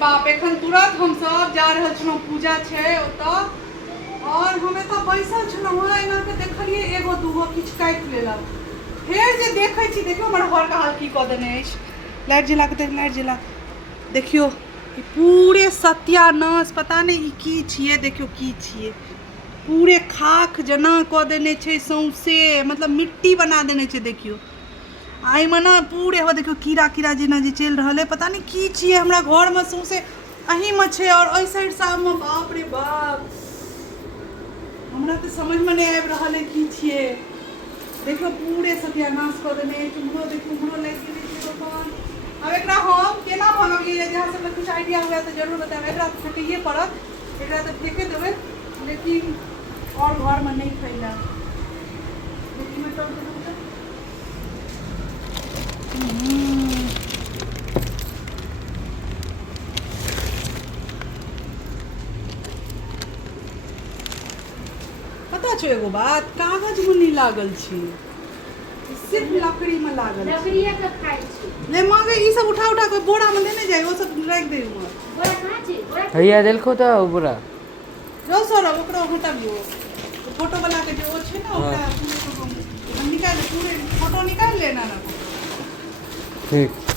बाप एखन तुरंत हम सब जा रहल छलहुँ पूजा छै ओतऽ और हम एतऽ बैसल छलहुँ हँ एना के देखलिए एगो दूगो किछु काटि लेलक फेर जे देखै छी देखियौ हमर घर का हाल की कऽ देने अछि लाइट जला के लाइट जला देखियौ ई पूरे सत्यानाश पता नहीं ई की छियै देखियौ की छियै पूरे खाक जना कऽ देने छै सौंसे मतलब मिट्टी बना देने छै देखियौ आई में ना पूरे हो देखियो कीड़ा कीड़ा जेना जे चलि रहल है पता नहीं की छिए हमरा घर में सौंसे अही में छै और ओई साइड साम में बाप रे बाप हमरा तो समझ में नहीं आबि रहल है की छिए देखियो पूरे सत्यानाश कऽ देने तुमरो देखियो उमरो लागि गेलै छै दुकान अब एकरा हम केना भगाबिए जहाँ से कुछ आइडिया हुआ तो जरूर बताएब एकरा तो फेंकैए पड़त एकरा तो फेंके देबै लेकिन और घर में नहीं फैला लेकिन मैं तो पता छो एगो बात कागज में नहीं लागल छी सिर्फ लकड़ी में लागल लकड़िया के खाइ छी ले मांगे ई सब उठा उठा के बोरा में लेने जाए वो सब रख दे उमर बोरा कहाँ छी बोरा भैया देखो तो पूरा रो सर ओकरा हटाबियो फोटो वाला के जो छै ना ओकरा पूरे हम निकाल पूरे फोटो निकाल लेना ना ठीक